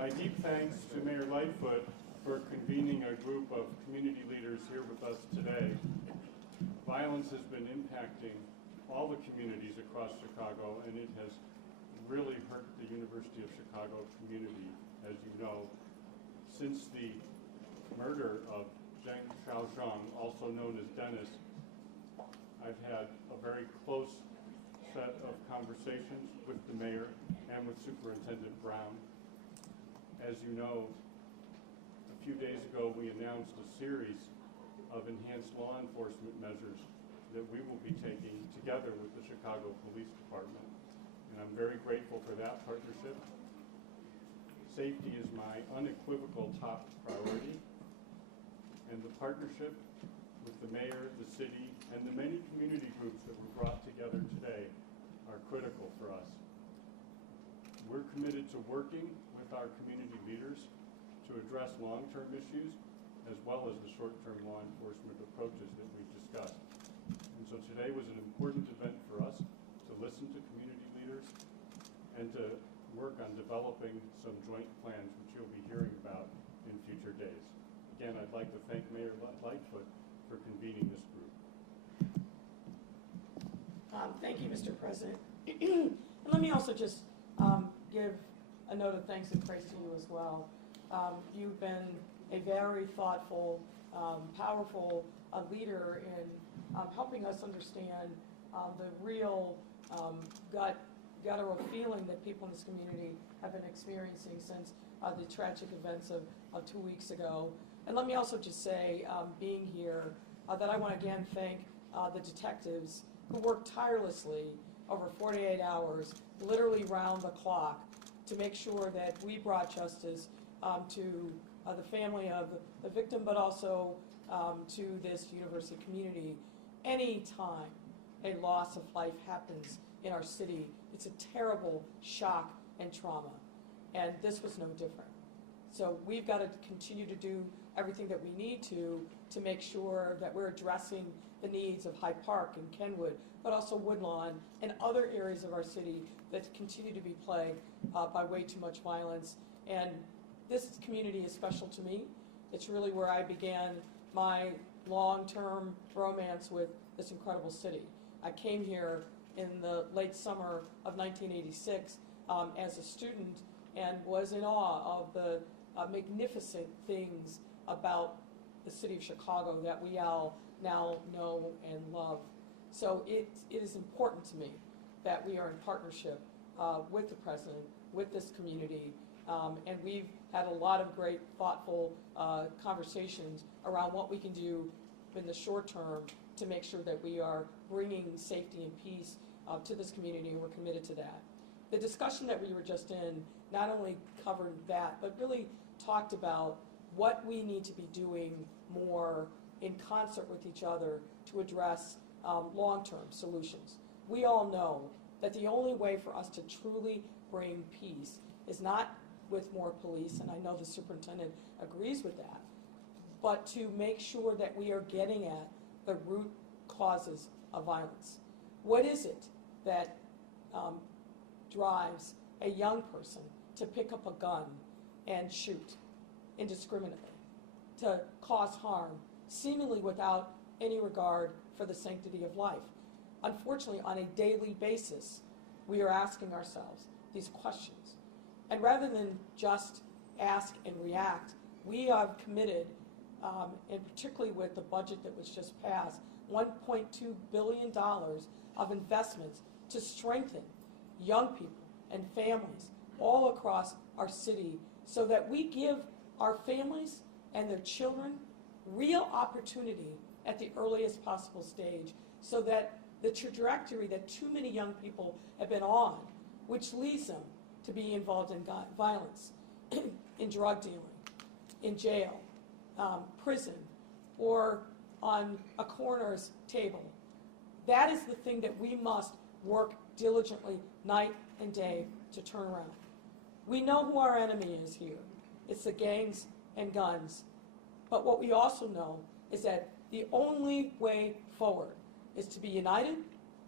My deep thanks to Mayor Lightfoot for convening a group of community leaders here with us today. Violence has been impacting all the communities across Chicago, and it has really hurt the University of Chicago community, as you know. Since the murder of Zheng Xiaozhang, also known as Dennis, I've had a very close set of conversations with the mayor and with Superintendent Brown. As you know, a few days ago we announced a series of enhanced law enforcement measures that we will be taking together with the Chicago Police Department. And I'm very grateful for that partnership. Safety is my unequivocal top priority, and the partnership with the mayor, the city, and the many community groups that were brought together today are critical for us. We're committed to working with our community leaders to address long-term issues as well as the short-term law enforcement approaches that we've discussed. And so today was an important event for us to listen to community leaders and to work on developing some joint plans, which you'll be hearing about in future days. Again, I'd like to thank Mayor Lightfoot for convening this group. Thank you, Mr. President. And let me also just give a note of thanks and praise to you as well. You've been a very thoughtful, powerful leader in helping us understand the real guttural feeling that people in this community have been experiencing since the tragic events of 2 weeks ago. And let me also just say, being here, that I want to again thank the detectives who worked tirelessly over 48 hours, literally round the clock, to make sure that we brought justice to the family of the victim, but also to this university community. Any time a loss of life happens in our city, it's a terrible shock and trauma, and this was no different. So we've got to continue to do everything that we need to make sure that we're addressing the needs of Hyde Park and Kenwood, but also Woodlawn and other areas of our city that continue to be plagued by way too much violence. And this community is special to me. It's really where I began my long-term romance with this incredible city. I came here in the late summer of 1986 as a student and was in awe of the magnificent things about the city of Chicago that we all now know and love. So it is important to me that we are in partnership with the president, with this community, and we've had a lot of great, thoughtful conversations around what we can do in the short term to make sure that we are bringing safety and peace to this community, and we're committed to that. The discussion that we were just in not only covered that, but really talked about what we need to be doing more in concert with each other to address long-term solutions. We all know that the only way for us to truly bring peace is not with more police, and I know the superintendent agrees with that, but to make sure that we are getting at the root causes of violence. What is it that drives a young person to pick up a gun and shoot indiscriminately, to cause harm, seemingly without any regard for the sanctity of life? Unfortunately, on a daily basis, we are asking ourselves these questions. And rather than just ask and react, we have committed, and particularly with the budget that was just passed, $1.2 billion of investments to strengthen young people and families all across our city so that we give our families and their children real opportunity at the earliest possible stage, so that the trajectory that too many young people have been on, which leads them to be involved in violence, in drug dealing, in jail, prison, or on a coroner's table. That is the thing that we must work diligently night and day to turn around. We know who our enemy is here. It's the gangs and guns. But what we also know is that the only way forward is to be united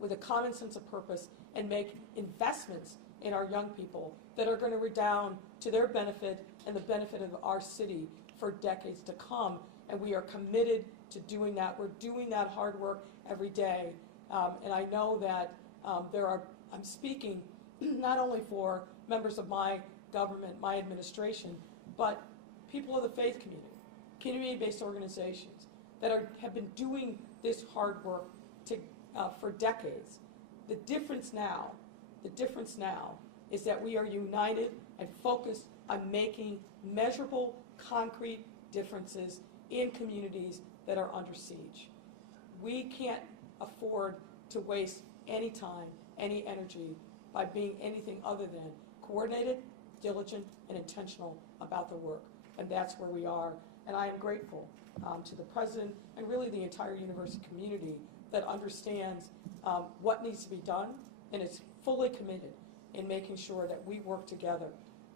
with a common sense of purpose and make investments in our young people that are going to redound to their benefit and the benefit of our city for decades to come. And we are committed to doing that. We're doing that hard work every day. And I know that I'm speaking not only for members of my government, my administration, but people of the faith community, community-based organizations that have been doing this hard work for decades. The difference now is that we are united and focused on making measurable, concrete differences in communities that are under siege. We can't afford to waste any time, any energy by being anything other than coordinated, diligent, and intentional about the work. And that's where we are. And I am grateful to the President and really the entire university community that understands what needs to be done and is fully committed in making sure that we work together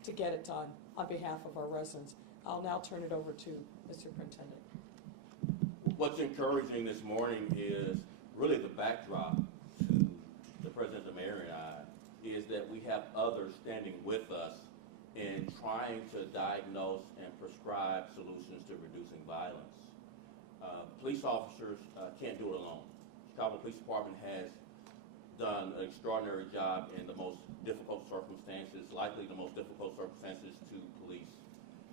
to get it done on behalf of our residents. I'll now turn it over to the Superintendent. What's encouraging this morning is really the backdrop to the President, the Mayor, and I, is that we have others standing with us in trying to diagnose and prescribe solutions to reducing violence. Police officers can't do it alone. Chicago Police Department has done an extraordinary job in the most difficult circumstances, likely the most difficult circumstances to police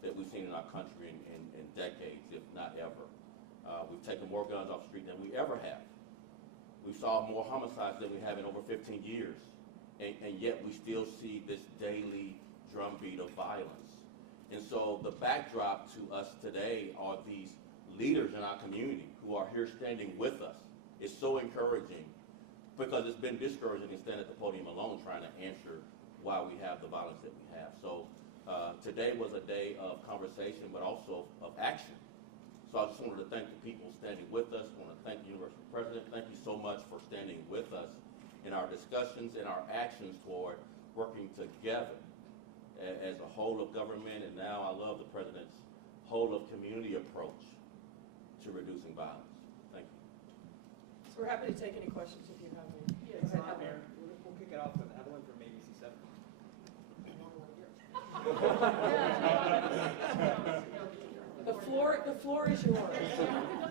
that we've seen in our country in decades, if not ever. We've taken more guns off the street than we ever have. We've solved more homicides than we have in over 15 years. And yet we still see this daily drumbeat of violence. And so the backdrop to us today are these leaders in our community who are here standing with us. It's so encouraging because it's been discouraging to stand at the podium alone trying to answer why we have the violence that we have. So today was a day of conversation, but also of action. So I just wanted to thank the people standing with us. I want to thank the University President. Thank you so much for standing with us in our discussions and our actions toward working together as a whole of government. And now I love the President's whole of community approach to reducing violence. Thank you. So we're happy to take any questions if you have any. Yes, Mayor, we'll kick it off with Evelyn from ABC 7. The floor is yours. Just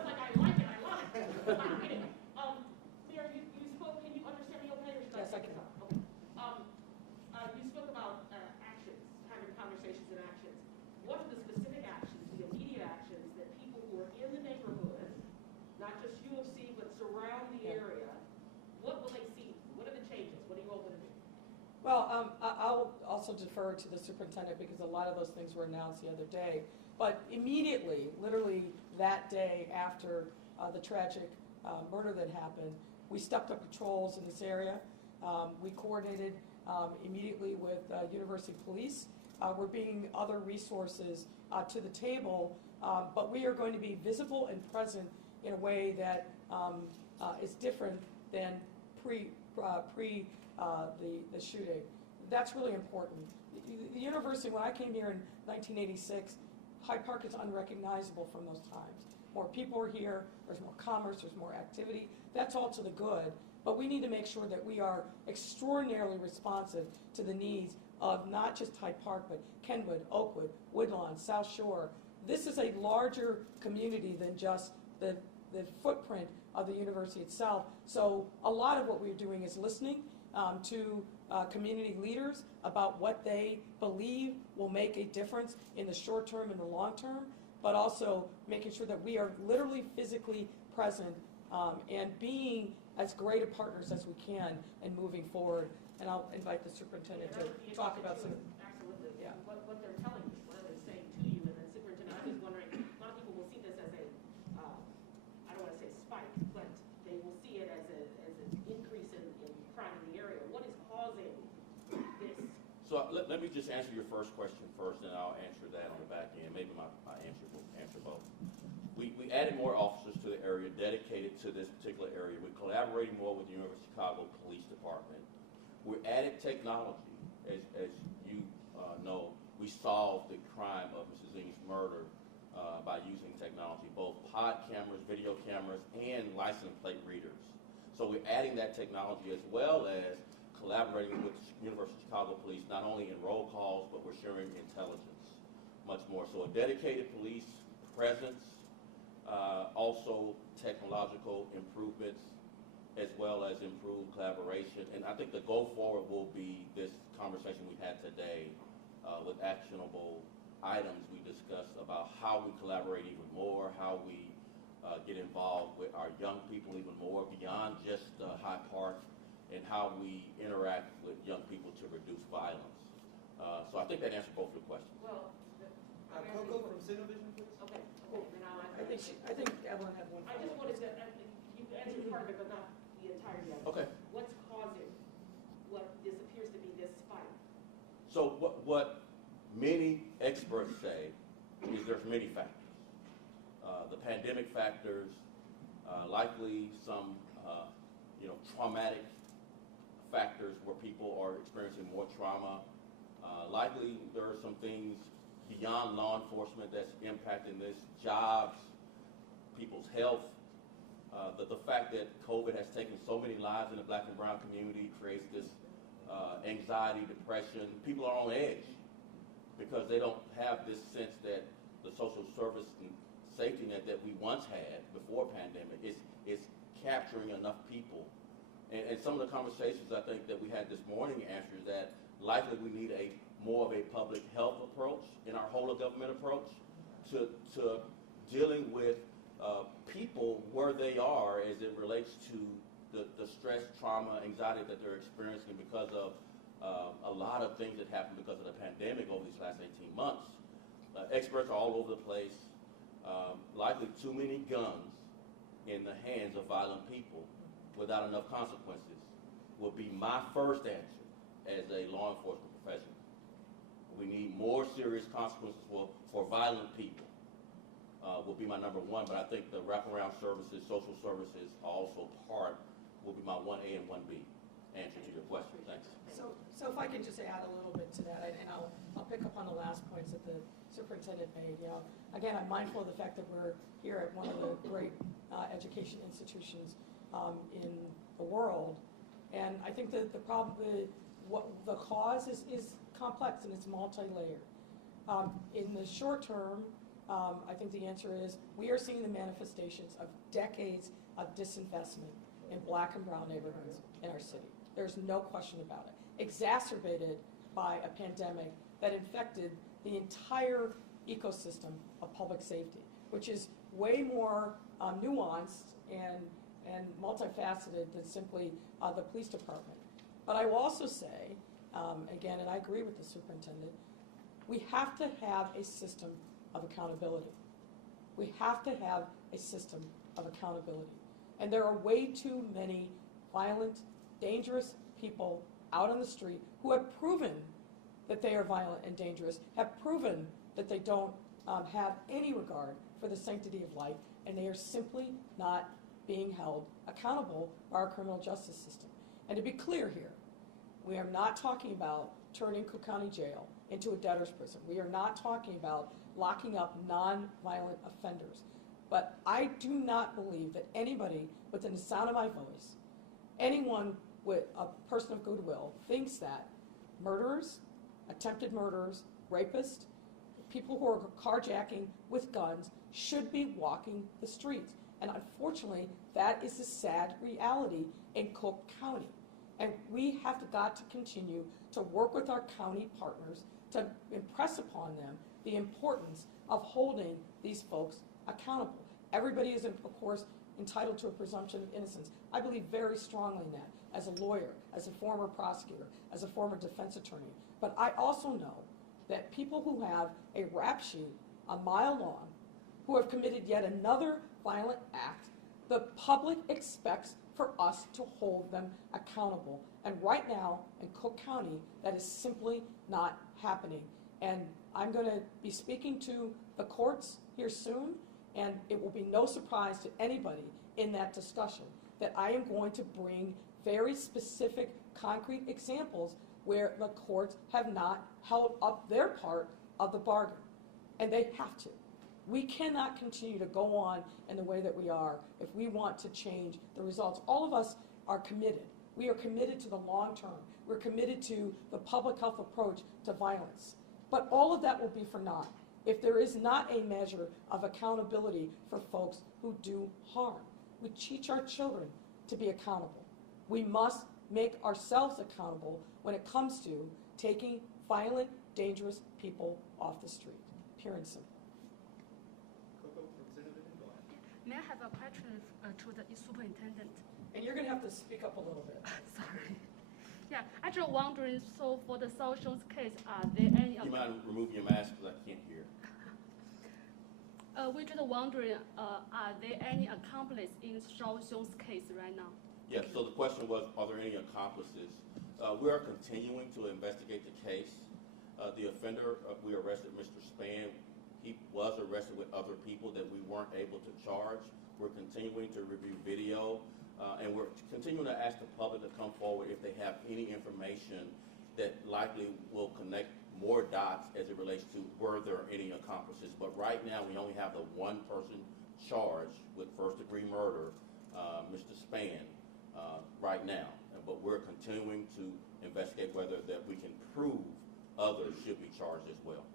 like I like it, I love it. Mayor, you spoke, can you understand me okay? Or should Yes, I can. Okay. You spoke about actions, kind of conversations and actions. What are the specific actions, the immediate actions that people who are in the neighborhood, not just U of C, but surround the area, what will they see? What are the changes? What are you all going to do? Well, I'll also defer to the superintendent because a lot of those things were announced the other day. But immediately, literally that day after the tragic murder that happened, we stepped up patrols in this area. We coordinated immediately with University Police. We're bringing other resources to the table, but we are going to be visible and present in a way that is different than pre the shooting. That's really important. The university, when I came here in 1986, Hyde Park is unrecognizable from those times. More people are here, there's more commerce, there's more activity. That's all to the good, but we need to make sure that we are extraordinarily responsive to the needs of not just Hyde Park, but Kenwood, Oakwood, Woodlawn, South Shore. This is a larger community than just the footprint of the university itself. So a lot of what we're doing is listening to community leaders about what they believe will make a difference in the short term and the long term, but also making sure that we are literally physically present and being as great a partners as we can and moving forward. And I'll invite the superintendent to talk about some. Absolutely. Yeah. What they're telling you, what are they saying to you? And then superintendent, I'm just wondering, a lot of people will see this as a, I don't want to say spike, but they will see it as an increase in crime in the area. What is causing this? So let me just answer your first question first, and I'll answer that on the back end. Maybe my answer will answer both. We added more officers to the area dedicated to this particular area. We're collaborating more with the University of Chicago Police Department. We added technology. As you know, we solved the crime of Mrs. Zing's murder by using technology, both pod cameras, video cameras, and license plate readers. So we're adding that technology as well as collaborating with University of Chicago Police, not only in roll calls, but we're sharing intelligence much more. So a dedicated police presence, also technological improvements, as well as improved collaboration. And I think the go forward will be this conversation we had today with actionable items we discussed about how we collaborate even more, how we get involved with our young people even more beyond just Hyde Park, and how we interact with young people to reduce violence. So I think that answered both your questions. Well, Coco from Cinevision, please. okay, then I'll I think Evelyn had one. I just wanted to, you answered part of it, but not the entirety of it. Okay. What's causing what this appears to be this spike? So what many experts say is there's many factors. The pandemic factors, likely some traumatic factors where people are experiencing more trauma. Likely there are some things beyond law enforcement that's impacting this, jobs, people's health. The fact that COVID has taken so many lives in the black and brown community creates this anxiety, depression. People are on edge because they don't have this sense that the social service and safety net that we once had before pandemic is capturing enough people. And some of the conversations I think that we had this morning answers that likely we need more of a public health approach in our whole of government approach to dealing with people where they are as it relates to the stress, trauma, anxiety that they're experiencing because of a lot of things that happened because of the pandemic over these last 18 months. Experts are all over the place. Likely too many guns in the hands of violent people without enough consequences would be my first answer as a law enforcement professional. We need more serious consequences for violent people will be my number one, but I think the wraparound services, social services also will be my 1A and 1B answer to your question. Thanks. So if I can just add a little bit to that, and I'll pick up on the last points that the superintendent made. Again, I'm mindful of the fact that we're here at one of the great education institutions in the world, and I think that the cause is complex and it's multi-layered. In the short term, I think the answer is we are seeing the manifestations of decades of disinvestment in black and brown neighborhoods in our city. There's no question about it. Exacerbated by a pandemic that infected the entire ecosystem of public safety, which is way more nuanced and multifaceted than simply the police department. But I will also say, again, and I agree with the superintendent, we have to have a system of accountability. We have to have a system of accountability. And there are way too many violent, dangerous people out on the street who have proven that they are violent and dangerous, have proven that they don't have any regard for the sanctity of life, and they are simply not being held accountable by our criminal justice system. And to be clear here, we are not talking about turning Cook County Jail into a debtor's prison. We are not talking about locking up non-violent offenders. But I do not believe that anybody within the sound of my voice, anyone with a person of goodwill, thinks that murderers, attempted murderers, rapists, people who are carjacking with guns should be walking the streets. And unfortunately, that is the sad reality in Cook County. And we have got to continue to work with our county partners to impress upon them the importance of holding these folks accountable. Everybody is, of course, entitled to a presumption of innocence. I believe very strongly in that as a lawyer, as a former prosecutor, as a former defense attorney. But I also know that people who have a rap sheet a mile long, who have committed yet another violent act, the public expects for us to hold them accountable. And right now in Cook County, that is simply not happening. And I'm going to be speaking to the courts here soon, and it will be no surprise to anybody in that discussion that I am going to bring very specific, concrete examples where the courts have not held up their part of the bargain. And they have to. We cannot continue to go on in the way that we are if we want to change the results. All of us are committed We are committed to the long term. We're committed to the public health approach to violence. But all of that will be for naught if there is not a measure of accountability for folks who do harm. We teach our children to be accountable. We must make ourselves accountable when it comes to taking violent, dangerous people off the street. Pure and simple. Coco, Representative, go ahead. May I have a question to the superintendent? And you're going to have to speak up a little bit. Sorry. Yeah, I'm just wondering, so for the Southshore case, are there any... You mind removing your mask because I can't hear? We're just wondering, are there any accomplices in Southshore's case right now? Yes, so the question was, are there any accomplices? We are continuing to investigate the case. The offender, we arrested Mr. Spann. He was arrested with other people that we weren't able to charge. We're continuing to review video, and we're continuing to ask the public to come forward if they have any information that likely will connect more dots as it relates to were there any accomplices. But right now, we only have the one person charged with first-degree murder, Mr. Spann, right now. But we're continuing to investigate whether that we can prove others should be charged as well.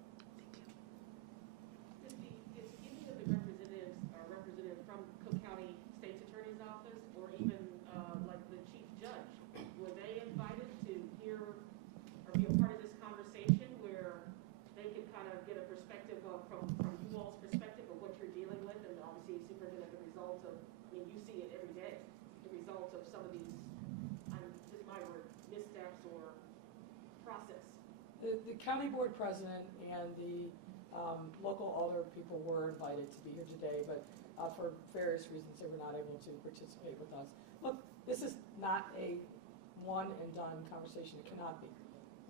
Is any of the representatives or representative from Cook County State's Attorney's Office or even like the Chief Judge, were they invited to hear or be a part of this conversation where they could kind of get a perspective of, from you all's perspective of what you're dealing with, and obviously superintendent, the results of, I mean, you see it every day, the results of some of these, this is my word, missteps or process. The county board president and the local alder people were invited to be here today, but for various reasons they were not able to participate with us. Look, this is not a one and done conversation. It cannot be.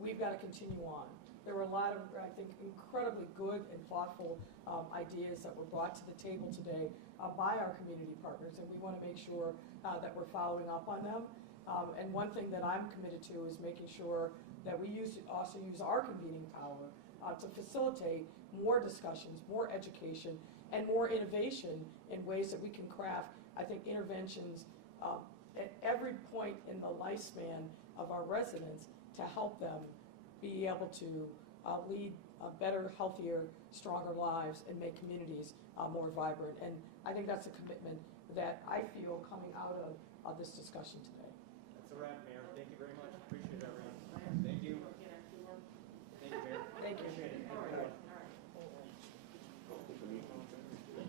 We've got to continue on. There were a lot of, I think, incredibly good and thoughtful ideas that were brought to the table today by our community partners, and we want to make sure that we're following up on them. And one thing that I'm committed to is making sure that we also use our convening power to facilitate more discussions, more education, and more innovation in ways that we can craft, I think, interventions at every point in the lifespan of our residents to help them be able to lead better, healthier, stronger lives and make communities more vibrant. And I think that's a commitment that I feel coming out of this discussion today. That's a wrap, Mayor. Thank you very much. Appreciate it, everyone. Thank you. Can I ask you one? Thank you, Mayor. Thank you. Appreciate it.